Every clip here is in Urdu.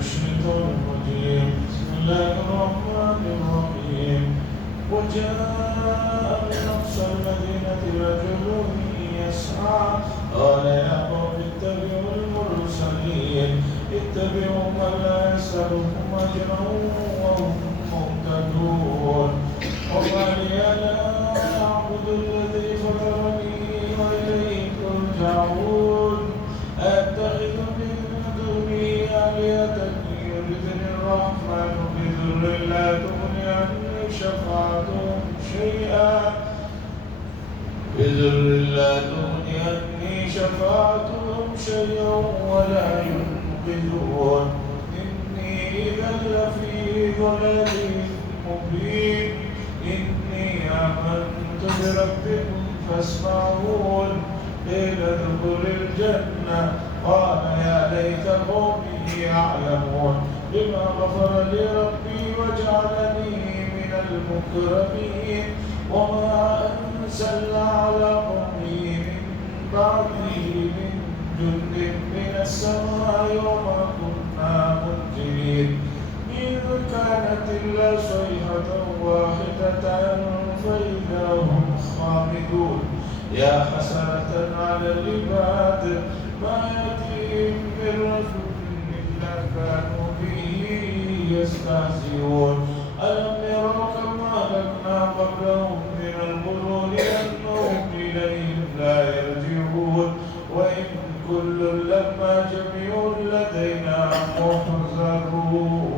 الشيطان الرجيم بسم الله الرحمن الرحيم وجاء من أقصى المدينة رجل يسعى قال يا قوم اتبعوا المرسلين اتبعوا من لا يسألكم أجرا وهم مهتدون وما لي لا أعبد الذي فطرني وإليه ترجعون أتخذ من دونه آلهة يردني الرحمن بضر لا تغني عني شفاعتهم شيئا ولا ينقذون إني إذا لفي ضلال مبين إني آمنت بربكم فاسمعون قيل ادخل الجنة قال يا ليت قومي يعلمون بما غفر لي ربي وجعلني من المكرمين وما أنزلنا على قومه من بعده من جند من السماء وما كنا منزلين إن كانت إلا صيحة واحدة فإذا هم خامدون يا حسرة على العباد ما يأتيهم من رسول إلا كانوا به يستهزئون ألم يروا كما أهلكنا قبلهم من القرون أنهم إليهم لا يرجعون وإن كل لما جميع لدينا محضرون.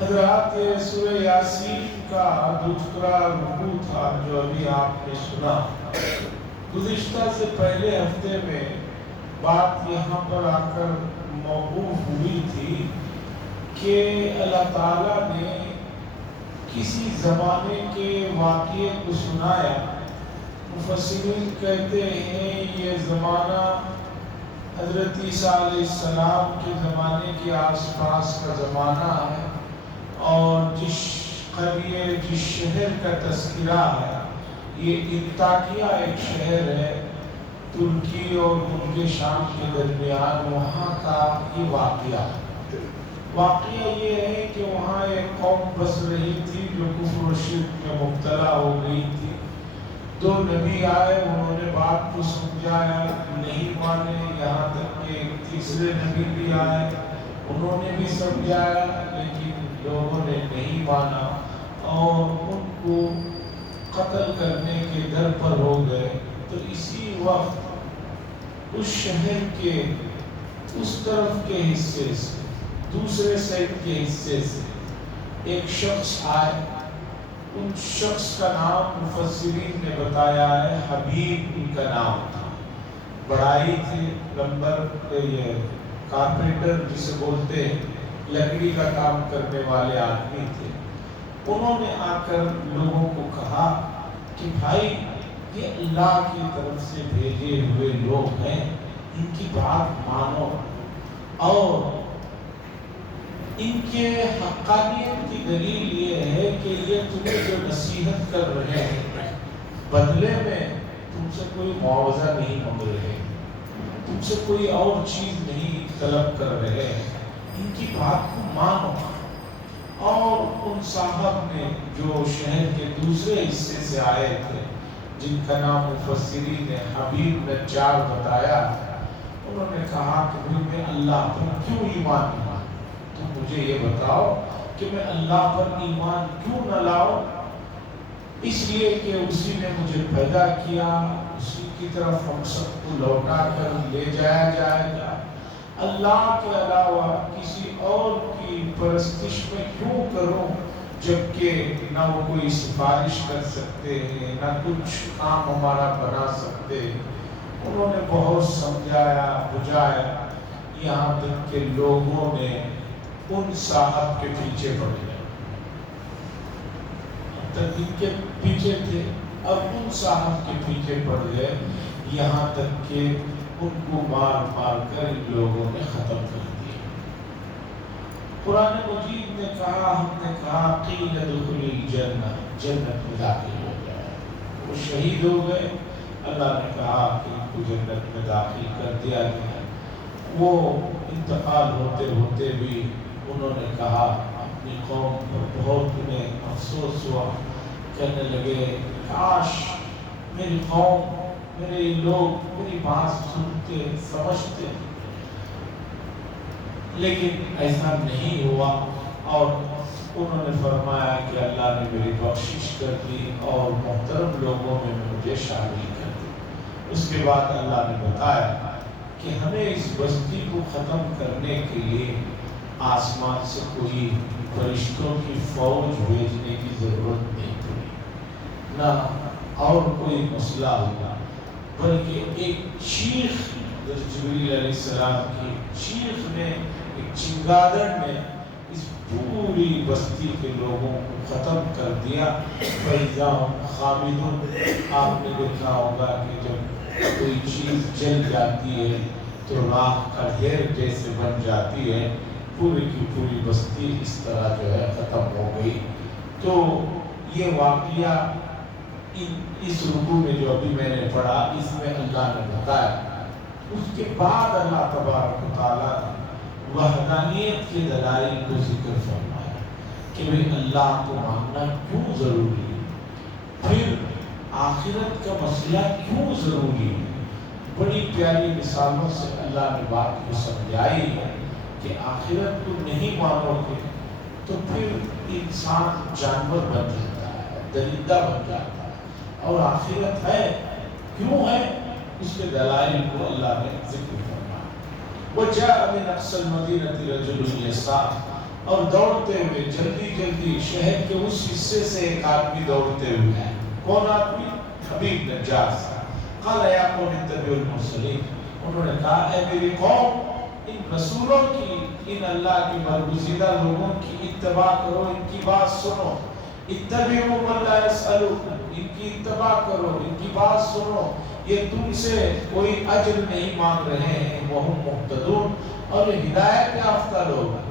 حضرات سورہ یاسین کا دوسرا رکوع تھا جو ابھی آپ نے سنا. گزشتہ سے پہلے ہفتے میں بات یہاں پر آ کر موقوف ہوئی تھی کہ اللہ تعالیٰ نے کسی زمانے کے واقعے کو سنایا. مفسرین کہتے ہیں یہ زمانہ حضرت عیسیٰ علیہ السلام کے زمانے کے آس پاس کا زمانہ ہے اور جس قریے جس شہر کا تذکرہ ہے یہ انطاکیہ ایک شہر ہے ترکی اور ملک شام کے درمیان. وہاں کا یہ واقعہ یہ ہے کہ وہاں ایک قوم بس رہی تھی جو کفر و شرک میں مبتلا ہو گئی تھی. دو نبی آئے, انہوں نے بات کو سمجھایا, نہیں مانے. یہاں تک کہ ایک تیسرے نبی بھی آئے, انہوں نے بھی سمجھایا لیکن لوگوں نے نہیں مانا اور ان کو قتل کرنے کے در پر ہو گئے. تو اسی وقت اس شہر کے اس طرف کے حصے سے دوسرے سائڈ کے حصے سے ایک شخص آئے. ان شخص کا نام مفسرین نے بتایا ہے حبیب ان کا نام تھا. بڑائی تھے, پلمبر یہ کارپینٹر جسے بولتے ہیں, لکڑی کا کام کرنے والے آدمی تھے. انہوں نے آ کر لوگوں کو کہا کہ بھائی یہ اللہ کی طرف سے بھیجے ہوئے لوگ ہیں, ان کی بات مانو اور ان کے حقانیت کی دلیل یہ ہے کہ یہ تمہیں جو نصیحت کر رہے ہیں بدلے میں تم سے کوئی معاوضہ نہیں مانگ رہے, تم سے کوئی اور چیز نہیں طلب کر رہے, ان کی بات کو مانو. اور ان صاحب نے جو شہر کے دوسرے حصے سے آئے تھے جن کا نام مفسرین نے حبیب نجار بتایا, انہوں نے کہا کہ میں اللہ پر کیوں ایمان نہیں لاؤں؟ تم مجھے یہ بتاؤ کہ میں اللہ پر ایمان کیوں نہ لاؤں؟ اس لیے کہ اسی نے مجھے پیدا کیا, اسی کی طرف ہم سب کو لوٹا کر لے جایا جائے گا. اللہ کے علاوہ کسی اور کی پرستش میں کیوں کروں جبکہ نہ وہ کوئی سفارش کر سکتے ہیں نہ کچھ کام ہمارا بنا سکتے ہیں. انہوں نے بہت سمجھایا بجھایا, یہاں تک کہ لوگوں نے ان صاحب کے پیچھے پڑ گئے. تک ان کے پیچھے تھے, اب ان صاحب کے پیچھے پڑ گئے, یہاں تک کہ ان کو مار مار کر ان لوگوں نے ختم کر دیا. قرآن مجید نے کہا, ہم نے کہا قیل ادخل الجنہ, جنت میں داخل ہو گئے. وہ شہید ہو گئے, اللہ نے کہا کہ ان کو جنت میں داخل کر دیا گیا. وہ انتقال ہوتے ہوتے بھی انہوں نے کہا، اپنی قوم پر بہت انہیں افسوس ہوا، کہنے لگے کاش میری قوم، میرے لوگ میری بات سنتے سمجھتے، لیکن ایسا نہیں ہوا۔ اور انہوں نے فرمایا کہ اللہ نے میری بخشش کر دی اور محترم لوگوں میں مجھے شامل کر دی۔ اس کے بعد اللہ نے بتایا کہ ہمیں اس بستی کو ختم کرنے کے لیے آسمان سے کوئی فرشتوں کی فوج بھیجنے کی ضرورت نہیں پڑی، نہ اور کوئی مسئلہ ہوگا، بلکہ ایک چیخ، جبریل علیہ السلام کی چیخ نے، ایک چنگادڑ نے اس پوری بستی کے لوگوں کو ختم کر دیا۔ فَإِذَا هُمْ خَامِدُونَ۔ آپ نے دیکھا ہوگا کہ جب کوئی چیز جل جاتی ہے تو راکھ کا ڈھیر جیسے بن جاتی ہے، پوری کی پوری بستی اس طرح جو ہے ختم ہو گئی۔ تو یہ واقعہ اس رکوع میں جو ابھی میں نے پڑھا، اس میں اللہ نے بتایا۔ اس کے بعد اللہ تبارک و تعالیٰ نے وحدانیت کے دلائل کو ذکر فرمایا کہ بھئی اللہ کو ماننا کیوں ضروری ہے، پھر آخرت کا مسئلہ کیوں ضروری ہے۔ بڑی پیاری مثالوں سے اللہ نے بات کو سمجھائی ہے کہ آخرت کو نہیں مانو گے تو پھر انسان جانور بن جاتا ہے، درندہ بن جاتا ہے، اور آخرت ہے کیوں ہے، اس کے دلائل کو اللہ نے ذکر فرمایا۔ وَجَاءَ مِنْ أَقْصَى الْمَدِينَةِ رَجُلٌ يَسْعَىٰ۔ اور دوڑتے ہوئے جلدی جلدی شہر کے اس حصے سے ایک آدمی دوڑتے ہوئے ہے۔ کون آدمی؟ حبیب نجار صاحب۔ قال یا قوم اتبعوا المرسلین۔ انہوں نے کہا اے میری قوم، ان رسولوں کی، ان اللہ کی برگزیدہ لوگوں کی اتباع کرو، ان کی بات سنو۔ اتبعوا من لا يسألون، ان کی اتباع کرو، ان کی بات سنو، یہ تم سے کوئی اجر نہیں مانگ رہے ہیں، وہم مہتدون، اور یہ ہدایت یافتہ لوگ ہیں۔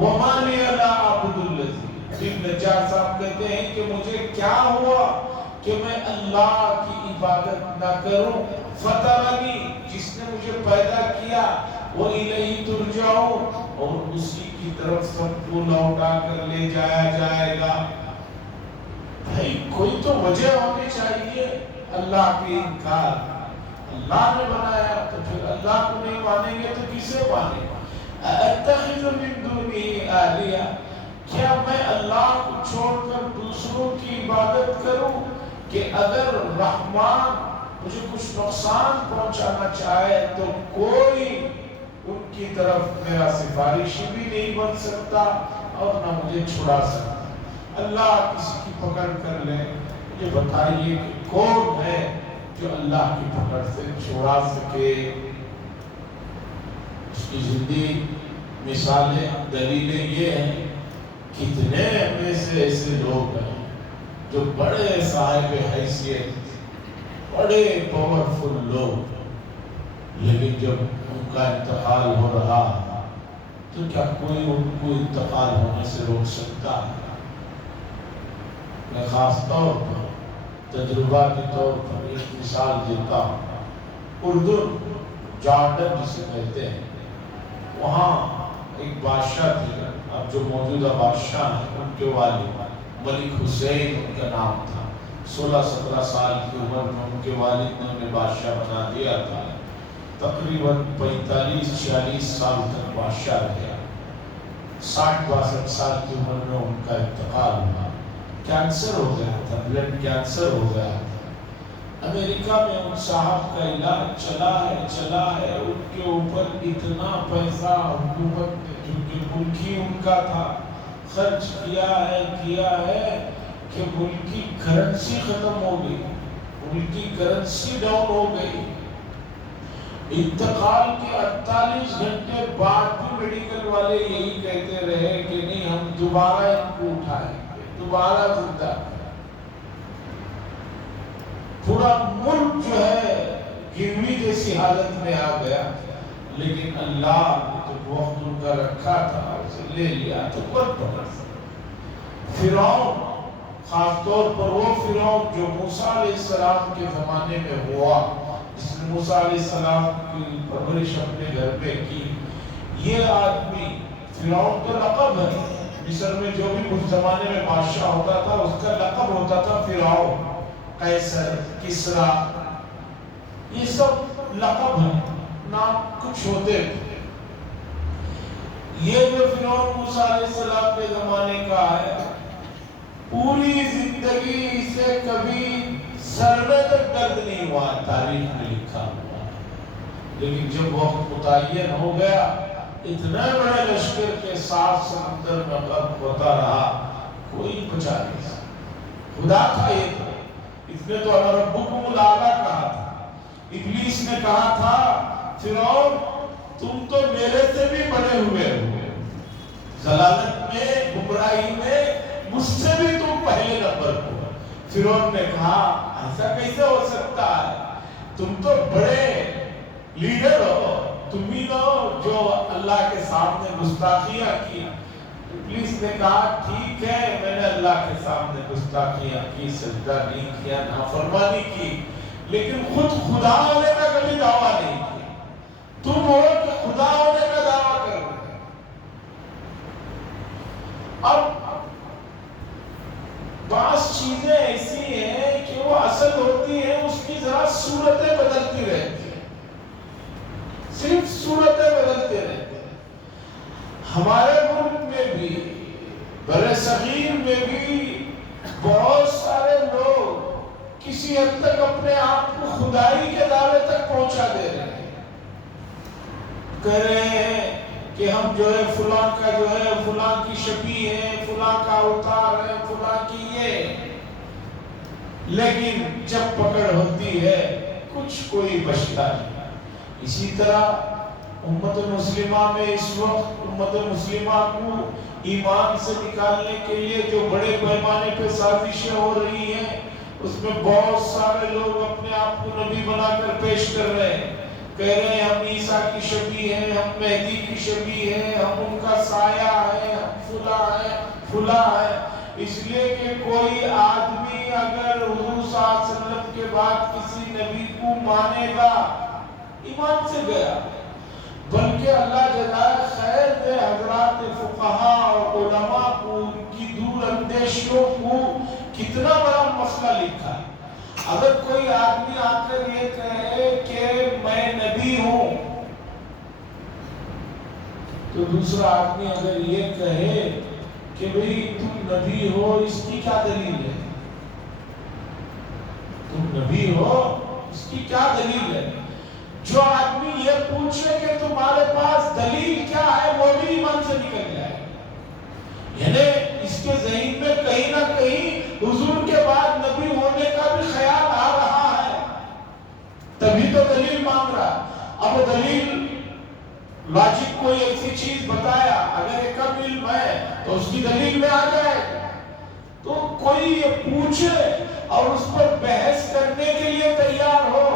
وما لی لا اعبد الذی۔ ابن نجار صاحب کہتے ہیں کہ مجھے کیا ہوا کہ میں اللہ کی عبادت نہ کروں، فطرنی، جس نے مجھے پیدا کیا، وَإِلَيْهِ تُرْجَعُونَ، اور اسی کی طرف سب کو لوٹا کر لے جایا جائے گا۔ بھائی کوئی تو وجہ ہونی چاہیے اللہ کی انکار۔ اللہ نے بنایا تو پھر اللہ کو نہیں مانیں گے تو کسے مانیں گے؟ أَأَتَّخِذُ مِن دُونِهِ آلِهَةً، کیا میں اللہ کو چھوڑ کر دوسروں کی عبادت کروں کہ اگر رحمان مجھے کچھ نقصان پہنچانا چاہے تو کوئی ان کی طرف میرا سفارشی بھی نہیں بن سکتا اور نہ مجھے چھڑا سکتا۔ اللہ کسی کی پکڑ کر لے، مجھے بتائیے کہ کون ہے جو اللہ کی پکڑ سے چھڑا سکے۔ اس کی زندگی مثالیں، دلیلیں یہ ہیں، کتنے میں سے ایسے لوگ ہیں جو بڑے صاحب حیثیت، بڑے پاورفل لوگ، لیکن جب ان کا انتقال ہو رہا تو کیا کوئی ان کو انتقال ہونے سے روک سکتا ہے؟ میں خاص طور پر تجرباتی طور پر ایک مثال دیتا ہوں۔ اردن، جارڈن جسے کہتے ہیں، وہاں ایک بادشاہ تھے، اب جو موجودہ بادشاہ ہیں ان کے والد ملک حسین ان کا نام تھا۔ 16-17 سال کی عمر میں ان کے والد نے انہیں بادشاہ بنا دیا تھا۔ تقریباً 45-46 سال تک بادشاہ رہا۔ 60-62 سال کی عمر میں ان کا انتقال ہوا۔ کینسر ہو گیا تھا، بلڈ کینسر ہو گیا تھا۔ امریکہ میں ان صاحب کا علاج چلا ہے، ان کے اوپر اتنا پیسہ حکومت نے، چونکہ ملک ہی ان کا تھا، خرچ کیا ہے کہ ملک کی کرنسی ختم ہو گئی، ملک کی کرنسی ڈاؤن ہو گئی۔ انتقال کے 48 گھنٹے بعد بھی میڈیکل والے یہی کہتے رہے کہ نہیں، ہم دوبارہ ان کو اٹھائیں گے، دوبارہ زندہ۔ پورا ملک جو ہے گروی جیسی حالت میں آ گیا، لیکن اللہ نے جب وقت ان کا رکھا تھا اسے لے لیا تو کون پکڑ سکتا؟ فرعون، خاص طور پر وہ فرعون جو موسیٰ علیہ السلام کے زمانے میں ہوا، جس نے موسیٰ علیہ السلام کی پرورش اپنے گھر میں کی، یہ آدمی فرعون تو لقب ہے، مصر میں جو بھی اس زمانے میں بادشاہ ہوتا تھا اس کا لقب ہوتا تھا فرعون، قیصر، کسرا، یہ سب لقب ہے، نام کچھ ہوتے تھے۔ یہ جو فرعون موسیٰ علیہ السلام کے زمانے کا ہے، پوری زندگی سے کبھی سر میں تک درد نہیں ہوا، تاریخ میں لکھا ہوا، لیکن جب وقت متعین ہو گیا اتنے بڑے لشکر کے ساتھ سمندر میں غرق ہوتا رہا، کوئی بچا نہیں سکا۔ خدا تھا یہ تو، اس نے تو انا ربکم الاعلی کہا تھا۔ ابلیس نے کہا تھا فرعون تم تو میرے سے بھی بڑے ہوئے ضلالت میں، گمراہی میں مجھ سے بھی تم پہلے نمبر کو۔ فرعون نے کہا ایسا کیسے ہو سکتا ہے، تم تو بڑے لیڈر ہو، تم ہی ہو جو اللہ کے سامنے گستاخیاں کی۔ ابلیس نے کہا ٹھیک ہے میں نے اللہ کے سامنے گستاخیاں کی، سجدہ نہیں کیا، نافرمانی کی، لیکن خود خدا ہونے کا کبھی دعویٰ نہیں کیا۔ تم ہو کہ خدا ہونے کا دعویٰ کر رہے۔ اب بعض چیزیں ایسی ہیں کہ وہ اصل ہوتی ہیں، اس کی ذرا صورتیں بدلتی رہتی ہیں، صرف صورتیں بدلتے رہتے ہیں۔ ہمارے ملک میں بھی، برِ صغیر میں بھی بہت سارے لوگ کسی حد تک اپنے آپ کو خدائی کے دعوے تک پہنچا دے رہے ہیں، کہہ رہے ہیں کہ ہم جو ہے فلاں کا جو ہے فلاں کی شبیہ ہے، فلاں کا اوتار ہے، فلاں کی یہ، لیکن جب پکڑ ہوتی ہے کچھ کوئی بچتا نہیں۔ اسی طرح امت مسلمہ میں اس وقت امت مسلمہ کو ایمان سے نکالنے کے لیے جو بڑے پیمانے پہ سازشیں ہو رہی ہیں، اس میں بہت سارے لوگ اپنے آپ کو نبی بنا کر پیش کر رہے ہیں، کہہ رہے ہیں ہم عیسیٰ کی شبیہ ہیں، ہم مہدی کی شبیہ ہیں، ہم ان کا سایہ ہے، ہم فلاں ہیں فلاں ہیں۔ اس لیے کہ کوئی آدمی اگر حضور صلی اللہ علیہ وسلم کے بعد کسی نبی کو مانے گا ایمان سے گیا، بلکہ اللہ جزائے خیر دے حضرات فقہا اور علماء کو، ان کی دور اندیشیوں کو کتنا بڑا مسئلہ لکھا ہے۔ اگر کوئی آدمی آ کر یہ کہے کہ میں نبی ہوں، تو دوسرا آدمی اگر یہ کہے کہ بھئی تم نبی ہو، اس کی کیا دلیل ہے؟ تم نبی ہو اس کی کیا دلیل ہے؟ جو آدمی یہ پوچھے کہ تمہارے پاس دلیل کیا ہے، وہ بھی ایمان سے نکل جائے، یعنی اس کے ذہن میں کہیں نہ کہیں حضور کے بعد نبی ہونے کا بھی خیال آ رہا ہے، تبھی تو دلیل مانگ رہا۔ اب دلیل لاجک کوئی ایسی چیز بتایا، اگر ایک کم علم ہے تو اس کی دلیل میں آ جائے گا۔ تو کوئی یہ پوچھے اور اس پر بحث کرنے کے لیے تیار ہو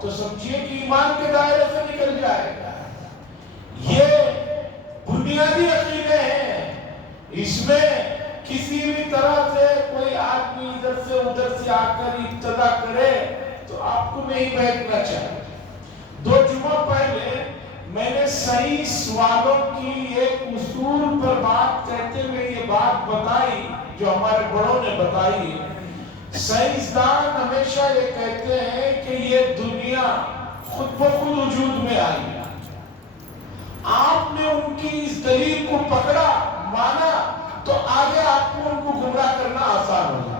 تو سمجھیے کہ ایمان کے دائرے سے نکل جائے گا۔ یہ بنیادی عقیدے ہیں، اس میں کسی بھی طرح سے کوئی آدمی ادھر سے ادھر سے آ کر ابتدا کرے تو آپ کو نہیں بیٹھنا چاہیے۔ 2 جمعہ پہلے میں نے صحیح سوالوں کی ایک اصول پر بات کہتے ہوئے یہ بات بتائی جو ہمارے بڑوں نے بتائی ہے۔ سائنسدان ہمیشہ یہ کہتے ہیں کہ یہ دنیا خود بخود وجود میں آئی، آپ نے ان کی اس دلیل کو پکڑا، مانا، تو آگے آپ کو ان کو گمراہ کرنا آسان ہوگا،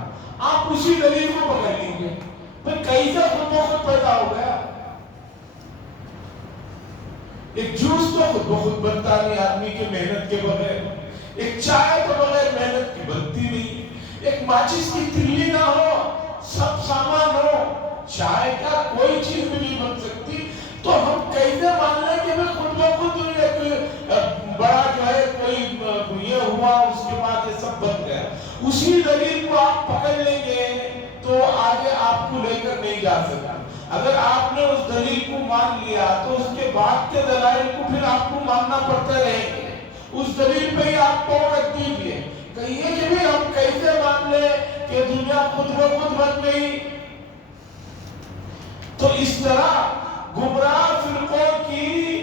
آپ اسی دلیل کو پکڑ لیں گے۔ پھر کیسے خود بخود پیدا ہو گیا؟ ایک جوس تو خود بخود بنتا نہیں آدمی کے محنت کے بغیر، ایک چائے تو بغیر محنت کی بنتی نہیں، ایک ماچس کی تلی نہ ہو، سب سامان ہو، چائے کا کوئی چیز بھی نہیں بن سکتی۔ تو ہم کیسے مان لیں کہ خود بخود بڑا جو ہے کوئی یہ ہوا اس کے بعد یہ سب بن گیا؟ اسی دلیل کو آپ پکڑ لیں گے تو آگے آپ کو لے کر نہیں جا سکتا۔ اگر آپ نے اس دلیل کو مان لیا تو اس کے بعد کے دلائل کو پھر آپ کو ماننا پڑتے رہیں گے، اس دلیل پہ ہی آپ کو رکھ دیجیے۔ کہیے کہ بھی ہم کیسے مان لیں کہ دنیا خود بخود بن گئی؟ تو اس طرح گمراہ فرقوں کی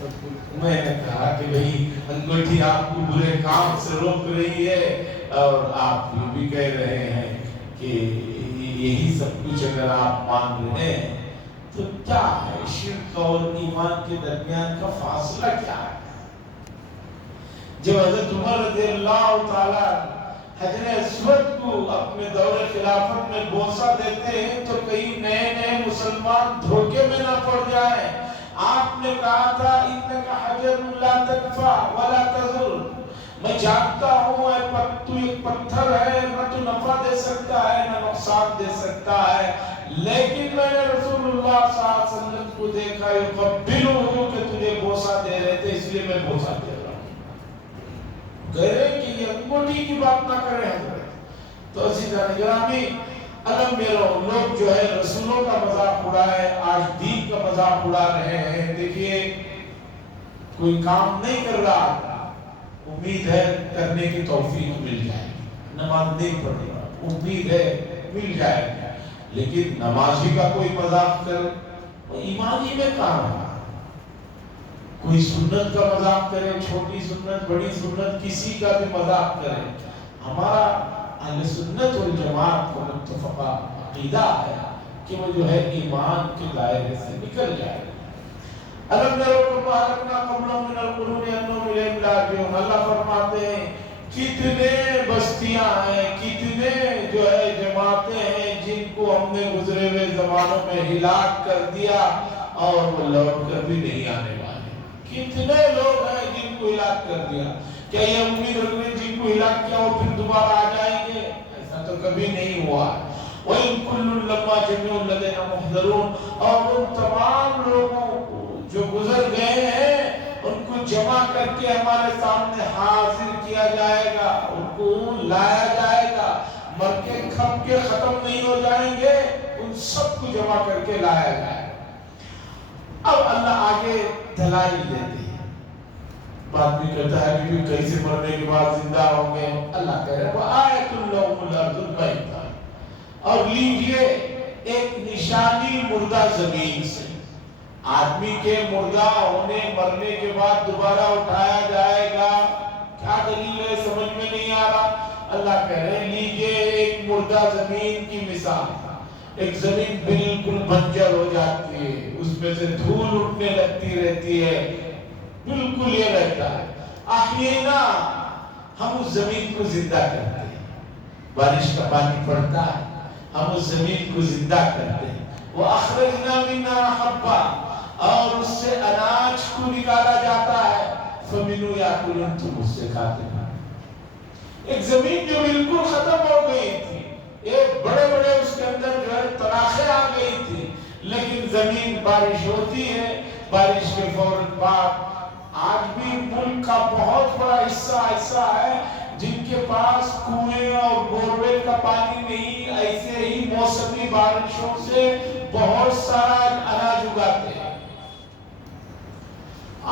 میں نے کہا کہ بھئی انگوٹھی آپ کو برے کام سے روک رہی ہے اور آپ یہ بھی کہہ رہے ہیں کہ یہی سب کچھ اگر آپ مان رہے ہیں تو کیا ہے شرک اور ایمان کے درمیان کا فاصلہ کیا ہے؟ جب حضرت عمر رضی اللہ تعالیٰ حجر اسود کو اپنے دور خلافت میں بوسہ دیتے ہیں تو کئی نئے مسلمان دھوکے میں نہ پڑ جائیں۔ آپ نے کہا تھا انکا حجر لا تنفع ولا تضر، میں جانتا ہوں تو ایک پتھر ہے، نہ تو نفع دے سکتا ہے نہ نقصان دے سکتا ہے، لیکن میں نے رسول اللہ صلی اللہ علیہ وسلم کو دیکھا یقبلہ کہ تجھے بوسہ دے رہے تھے، اس لیے میں بوسہ دے رہا ہوں۔ کہہ رہے کہ یہ انگوٹھی کی بات نہ کریں حضرت۔ تو عزیزان گرامی، الگ میرا لوگ جو ہے رسولوں کا مذاق اڑائے، آج دین کا مذاق اڑا رہے ہیں۔ دیکھیے کوئی کام نہیں کر رہا، امید ہے کرنے کی توفیق مل جائے، نماز نہیں پڑھے گا، امید ہے مل جائے گا، لیکن نمازی کا کوئی مذاق کرے وہ ایمانی میں کہاں رہا۔ کوئی سنت کا مذاق کرے، چھوٹی سنت بڑی سنت کسی کا بھی مذاق کرے، ہمارا اہل سنت والجماعت کا متفقہ عقیدہ ہے کہ وہ جو ہے ایمان کے دائرے سے نکل جائے۔ الم یروا ما اهلكنا قبلهم من القرون انهم اليهم لا يرجعون، اللہ فرماتے ہیں کتنے بستیاں ہیں، کتنے جو ہے جماعتیں ہیں جن کو ہم نے گزرے ہوئے زمانوں میں ہلاک کر دیا اور وہ لوٹ کر بھی نہیں آنے والے۔ کتنے لوگ ہیں جن کو ہلاک کر دیا، کیا یہ امید رکھنے جن کو ہلاک کیا وہ پھر دوبارہ آ جائیں گے؟ ایسا تو کبھی نہیں ہوا۔ وَإِن كُلٌّ لَمَّا جَمِيعٌ لَدَيْنَا مُحْضَرُونَ، اور ان تمام لوگوں جو گزر گئے ہیں ان کو جمع کر کے ہمارے سامنے حاضر کیا جائے گا، ان کو لایا جائے گا، مر کے کھپ کے ختم نہیں ہو جائیں گے، ان سب کو جمع کر کے لایا جائے گا۔ اب اللہ آگے دلائل دیتے ہیں، بات بھی کہتا ہے کہ کیسے مرنے کے بعد زندہ ہوں گے۔ اللہ کہہ رہے وَآیَةٌ لَهُمُ الْأَرْضُ الْمَيْتَةُ، اور لیجئے ایک نشانی مردہ زمین سے، آدمی کے مردہ ہونے مرنے کے بعد دوبارہ اٹھایا جائے گا، کیا دلیل ہے سمجھ میں نہیں آ رہا۔ اللہ کہہ رہے ہیں لیجئے ایک مردہ زمین کی مثال، ایک زمین بالکل بنجر ہو جاتی ہے، اس میں سے دھول اٹھنے لگتی رہتی ہے، بالکل یہ رہتا ہے۔ احیینا، ہم اس زمین کو زندہ کرتے ہیں، بارش کا پانی پڑتا ہے ہم اس زمین کو زندہ کرتے ہیں۔ وَأَخْرَجْنَا مِنْهَا حَبًّا، اور اس سے اناج کو نکالا جاتا ہے، فَمِنْهُ يَأْكُلُونَ، تم اس سے کھاتے ہیں۔ ایک زمین جو بالکل ختم ہو گئی تھی، ایک بڑے بڑے اس کے اندر جو ہے تراخیں آ گئی تھی، لیکن زمین بارش ہوتی ہے، بارش کے فوراً بعد آج بھی ملک کا بہت بڑا حصہ ایسا ہے جن کے پاس کنویں اور بورویل کا پانی نہیں، ایسے ہی موسمی بارشوں سے بہت سارا اناج اگاتے ہیں۔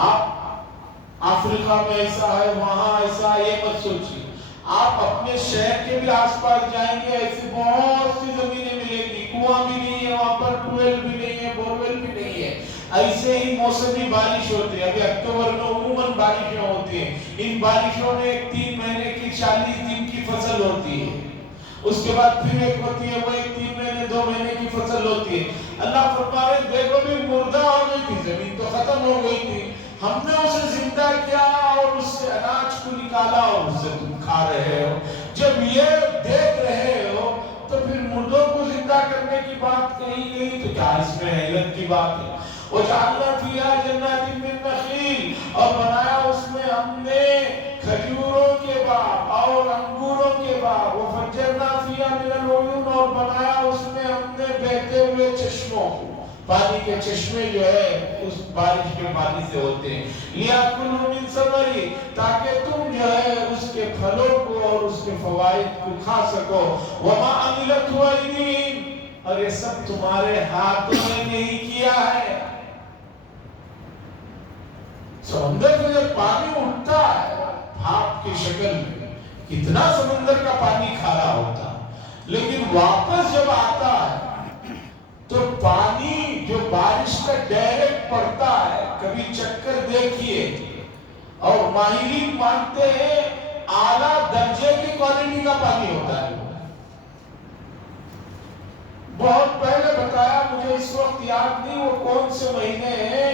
آپ افریقہ میں ایسا ہے، وہاں ایسا ہے، یہ مت سوچیے۔ آپ اپنے شہر کے بھی آس پاس جائیں گے، ایسی بہت سی زمینیں ملیں گی، کنواں بھی نہیں ہے وہاں پر، ٹویل بھی نہیں ہے، بورویل بھی نہیں ہے، ایسے ہی موسمی بارش ہوتی ہے۔ ابھی اکتوبر میں عموماً بارشیں ہوتی ہیں، ان بارشوں میں ایک 3 مہینے کی 40 دن کی فصل ہوتی ہے، اس کے بعد پھر ایک ہوتی ہے وہ ایک 3 مہینے 2 مہینے کی فصل ہوتی ہے۔ اللہ فرما رہے دیکھو بھی مردہ ہو گئی تھی زمین، تو ختم ہو گئی تھی، ہم نے اسے زندہ کیا اور اس سے اناج کو نکالا اور اس سے تم کھا رہے ہو۔ جب یہ دیکھ رہے ہو تو پھر مردوں کو زندہ کرنے کی بات کہی گئی تو کیا اس میں حیرت کی بات ہے؟ وَجَعَلْنَا فِيهَا جَنَّاتٍ مِّن نَخِيلٍ، اور بنایا اس میں ہم نے کھجوروں کے باغ اور انگوروں کے باغ، وَفَجَّرْنَا فِيهَا مِنَ الْعُيُونِ، اور بنایا اس میں ہم نے بہتے ہوئے چشموں کو، پانی کے چشمے جو ہے اس بارش کے پانی سے ہوتے ہیں۔ لِيَأْكُلُوا مِن ثَمَرِهِ، تاکہ تم جو ہے اس کے پھلوں کو اور اس کے فوائد کو کھا سکو۔ وَمَا عَمِلَتْهُ أَيْدِيهِمْ، اور یہ سب تمہارے ہاتھوں نے نہیں کیا ہے۔ سمندر میں جب پانی اٹھتا ہے بھاپ کی شکل میں، کتنا سمندر کا پانی کھارا ہوتا ہے، لیکن واپس جب آتا ہے تو پانی جو بارش کا ڈائریکٹ پڑتا ہے، کبھی چکر دے اور ماہرین مانتے ہیں اعلیٰ درجے کی کوالٹی کا پانی ہوتا ہے. بہت پہلے بتایا، مجھے اس وقت یاد نہیں وہ کون سے مہینے ہیں.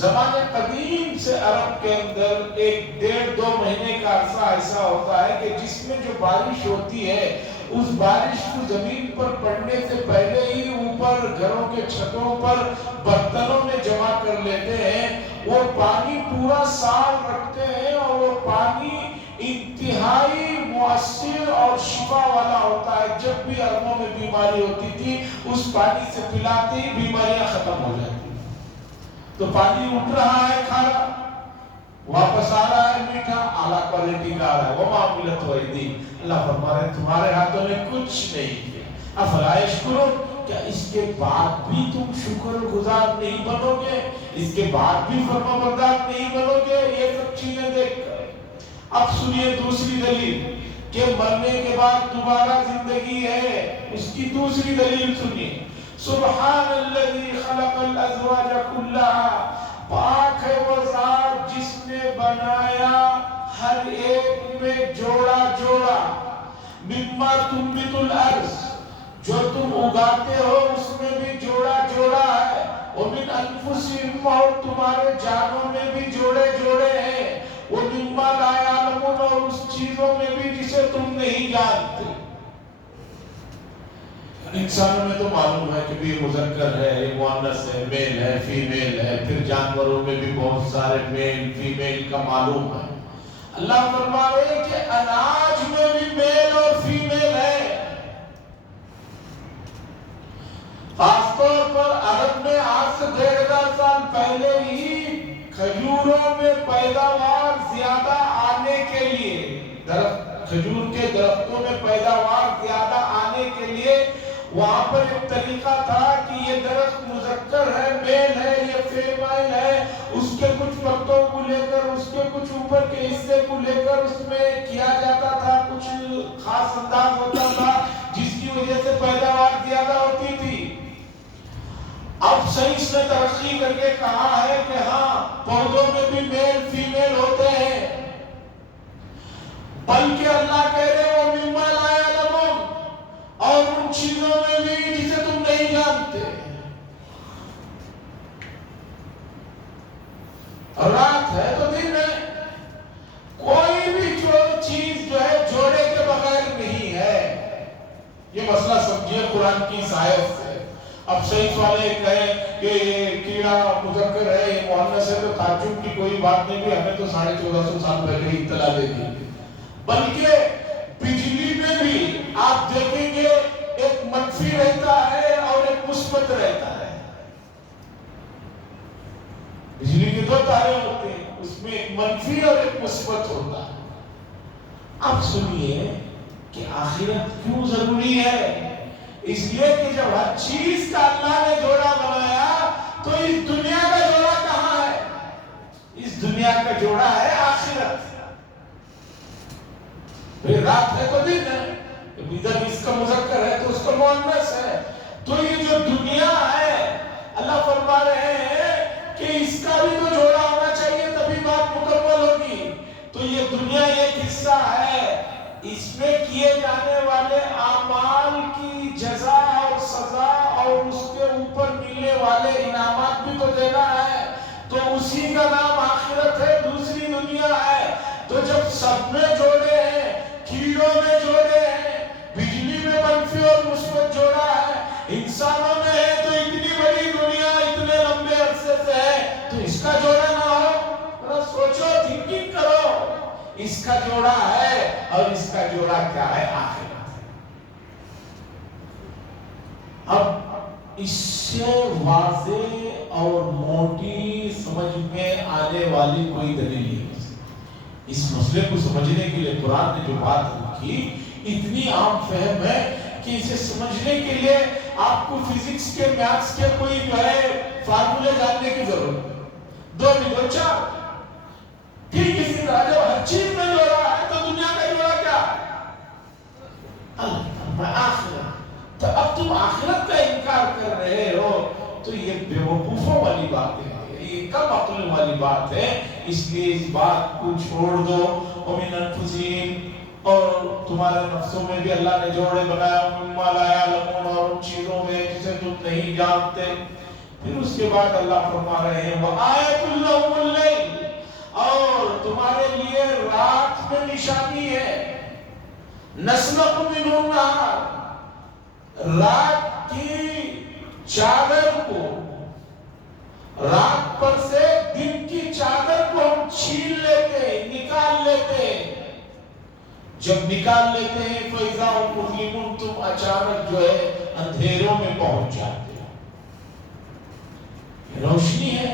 زمانے قدیم سے عرب کے اندر 1-1.5-2 مہینے کا عرصہ ایسا ہوتا ہے کہ جس میں جو بارش ہوتی ہے اس بارش کو زمین پر پڑنے سے پہلے ہی اوپر گھروں کے چھتوں پر برتنوں میں جمع کر لیتے ہیں. وہ پانی پورا سال رکھتے ہیں اور وہ پانی انتہائی مؤثر اور شفا والا ہوتا ہے. جب بھی عربوں میں بیماری ہوتی تھی اس پانی سے پلاتے ہی بیماریاں ختم ہو جاتی. تو پانی اٹھ رہا ہے کھارا، واپس آ رہا ہے میٹھا، اعلیٰ کوالٹی کا آ رہا ہے. وہ معاملت وحیدی. اللہ فرما رہے تمہارے ہاتھوں میں کچھ نہیں کیا. افلا یشکرون، کیا اس کے بعد بھی تم شکر گزار نہیں بنو گے؟ اس کے بعد بھی فرما بردار نہیں بنو گے یہ سب چیزیں دیکھ کر؟ اب سنیے دوسری دلیل کہ مرنے کے بعد دوبارہ زندگی ہے. اس کی دوسری دلیل سنیے. سبحان الذی خلق الازواج کلها، پاک ہے وہ ذات جس نے بنایا ہر ایک میں جوڑا جوڑا. مما تنبت الارض، جو تم اگاتے ہو اس میں بھی جوڑا جوڑا ہے. ومن انفسہم، اور تمہارے جانوں میں بھی جوڑے جوڑے ہیں. ومما لا یعلمون، اور اس چیزوں میں بھی جسے تم نہیں جانتے. انسانوں میں تو معلوم ہے کہ بھی مذکر ہے، مؤنث ہے، میل ہے، فیمیل ہے. پھر جانوروں میں بھی بہت سارے میل فیمیل کا معلوم ہے. اللہ فرما رہے ہیں کہ اناج میں بھی میل اور فیمیل ہے. خاص طور پر عرب میں آج سے 1500 سال پہلے ہی کھجوروں میں پیداوار زیادہ آنے کے لیے، کھجور کے درختوں میں پیداوار زیادہ آنے کے لیے وہاں پر ایک طریقہ تھا کہ یہ درخت مذکر ہے، میل ہے، یہ فیمیل ہے. اس کے کچھ پتوں کو لے کر، اس کے کچھ اوپر کے حصے کو لے کر اس میں کیا جاتا تھا، کچھ خاص انداز ہوتا تھا جس کی وجہ سے پیداوار زیادہ ہوتی تھی. اب سائنس نے ترقی کر کے کہا ہے کہ ہاں پودوں میں بھی میل فیمیل ہوتے ہیں. بلکہ اللہ کہہ رہے وہ مما لا یعلمون، اور ان چیزوں میں بھی جسے تم نہیں جانتے. اور رات ہے تو دن ہے. کوئی بھی چیز جو ہے جوڑے کے بغیر نہیں ہے. یہ مسئلہ سمجھیے قرآن کی آیت سے. اب سائنس والے کہیں کہ یہ کیڑا مذکر ہے، یہ مؤنث ہے، تو تعجب کی کوئی بات نہیں بھی. ہمیں تو 1450 سال پہلے ہی اطلاع دے دی. بلکہ بجلی میں بھی آپ دیکھیں گے ایک منفی رہتا ہے اور ایک مثبت رہتا ہے. بجلی کے 2 تارے ہوتے ہیں، اس میں ایک منفی اور ایک مثبت ہوتا ہے. اب سنیے کہ آخرت کیوں ضروری ہے؟ اس لیے کہ جب ہر چیز کا اللہ نے جوڑا بنایا تو اس دنیا کا جوڑا کہاں ہے؟ اس دنیا کا جوڑا ہے آخرت. رات ہے تو دن ہے، ادھر اس کا مذکر ہے تو اس کا مؤنث ہے. تو یہ جو دنیا ہے اللہ فرما رہے ہیں کہ اس کا بھی تو جوڑا ہونا چاہیے تبھی بات مکمل ہوگی. تو یہ دنیا ایک حصہ ہے، اس میں کیے جانے والے اعمال کی جزا اور سزا اور اس کے اوپر ملنے والے انعامات بھی تو دینا ہے. تو اسی کا نام آخرت ہے، دوسری دنیا ہے. تو جب سب میں جوڑے ہیں، کیڑوں میں جوڑے ہیں، بجلی میں منفی اور مثبت جوڑا ہے، انسانوں میں ہے تو اتنی بڑی دنیا اتنے لمبے عرصے سے ہے، تو اس کا جوڑا نہ ہو؟ ذرا سوچو، تھنکنگ کرو. اس کا جوڑا ہے اور اس کا جوڑا کیا ہے؟ آخرت. اب اس سے واضح اور موٹی سمجھ میں آنے والی کوئی دلیل نہیں. اس مسئلے کو سمجھنے کے لیے قرآن نے جو بات کی اتنی عام فہم ہے کہ اسے سمجھنے کے لیے آپ کو فزکس کے، میتھس کے کوئی جو ہے فارمولے جاننے کی ضرورت ہے. 2 بھی 2 4. ٹھیک اسی طرح جب ہر چیز میں جوڑا ہے تو دنیا کا جوڑا کیا ہے؟ آخرت. تو اب تم آخرت کا انکار کر رہے ہو تو یہ بیوقوفوں والی بات ہے، یہ کم عقل والی بات ہے اس لیے اس بات کو چھوڑ دو. ومن انفسہم، اور تمہارے نفسوں میں بھی اللہ نے جوڑے بنایا. مما لا یعلمون، اور ان چیزوں میں جسے تم نہیں جانتے. پھر اس کے بعد اللہ فرما رہے ہیں وآیۃ لہم اللیل، اور تمہارے لیے رات میں نشانی ہے. نسلخ منہ النہار، رات کی چادر کو، رات پر سے دن کی چادر کو ہم چھین لیتے ہیں، نکال لیتے ہیں. جب نکال لیتے ہیں فَإِذَا هُمْ مُظْلِمُونَ، تم اچانک جو ہے اندھیروں میں پہنچ جاتے ہو. روشنی ہے،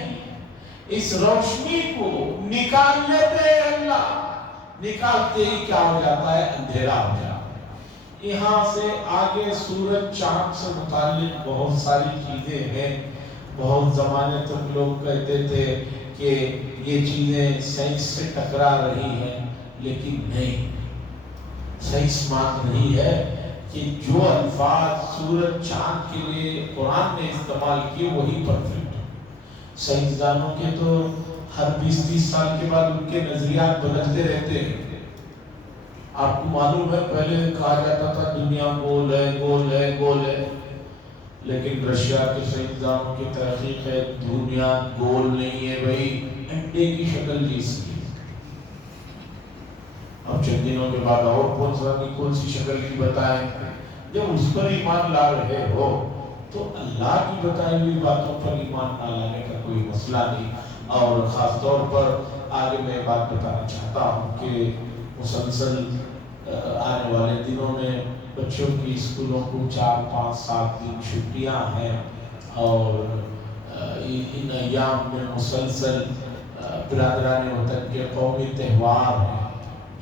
اس روشنی کو نکال لیتے ہیں اللہ. نکالتے ہی کیا ہو جاتا ہے؟ اندھیرا ہو جاتا ہے. یہاں سے آگے سورج چاند سے متعلق بہت ساری چیزیں ہیں. بہت زمانے تک لوگ کہتے تھے کہ یہ چیزیں سائنس سے ٹکرا رہی ہیں، لیکن نہیں، سائنس مان رہی ہے کہ جو الفاظ سورج چاند کے لیے قرآن نے استعمال کیے وہی پرفیکٹ. سائنسدانوں کے تو ہر 20-30 سال کے بعد ان کے نظریات بدلتے رہتے ہیں. آپ کو معلوم ہے پہلے کہا جاتا تھا دنیا گول ہے، گول ہے، گول ہے، لیکن رشیا کے سائنسدانوں کی تحقیق ہے دنیا گول نہیں ہے بھائی، انڈے کی شکل جیسی ہے. اب چند دنوں کے بعد اور کون سی شکل کی بتائیں. جب اس پر ایمان لا رہے ہو تو اللہ کی بتائی ہوئی باتوں پر ایمان نہ لانے کا کوئی مسئلہ نہیں. اور خاص طور پر آگے میں بات بتانا چاہتا ہوں کہ مسلسل آنے والے دنوں میں بچوں کی اسکولوں کو 4-5-7 دن چھٹیاں ہیں، اور ان ایام میں مسلسل برادران وطن کے قومی تہوار ہیں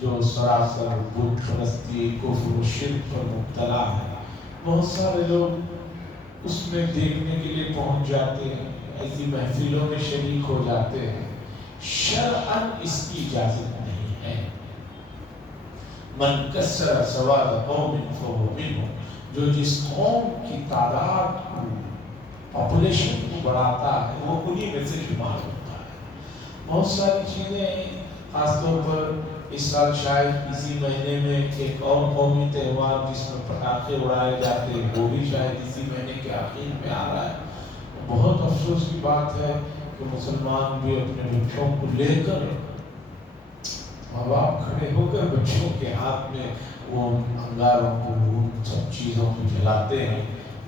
جو سراسر بت پرستی، کفر و شرک پر مبتلا ہے. بہت سارے لوگ اس میں دیکھنے کے لیے پہنچ جاتے ہیں، ایسی محفلوں میں شریک ہو جاتے ہیں. شرعاً اس کی اجازت نہیں ہے. من کسر سواد قوم فهو منهم، جو جس قوم کی تعداد کو، پاپولیشن کو بڑھاتا ہے وہ انہی میں سے شمار ہوتا ہے. بہت ساری چیزیں، خاص طور پر اس سال شاید اسی مہینے میں ایک اور قومی تہوار جس میں پٹاخے اڑائے جاتے ہیں وہ بھی شاید اسی مہینے کے آخر میں آ رہا ہے. بہت افسوس کی بات ہے کہ مسلمان بھی اپنے بچوں کو لے کر، ماں باپ کھڑے ہو کر بچوں کے ہاتھ میں وہ انگاروں کو، ان سب چیزوں کو جلاتے ہیں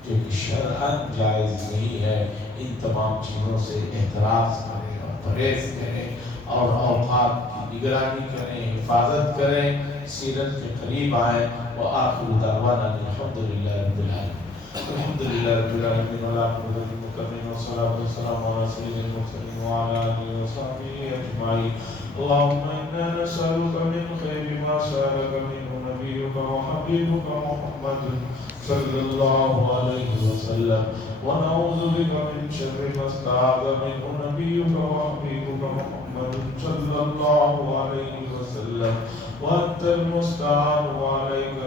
جو کہ شرعاً جائز نہیں ہے. ان تمام چیزوں سے احتراز کریں اور پرہیز کریں اور اوقات کی نگرانی کریں، حفاظت کریں، سیرت کے قریب آئیں. وآخر دعوانا الحمدللہ رب العالمین. الحمدللہ رب العالمین والعاقبۃ للمتقین والصلاۃ والسلام علی سید المرسلین وعلی آلہ وصحبہ اجمعین. اللهم انا نسألك من خير ما سألك منه نبيك وحبيبك محمد صلى الله عليه وسلم، ونعوذ بك من شر ما استعاذ منه نبيك وحبيبك محمد صلى الله عليه وسلم. وأنت المستعان وعليك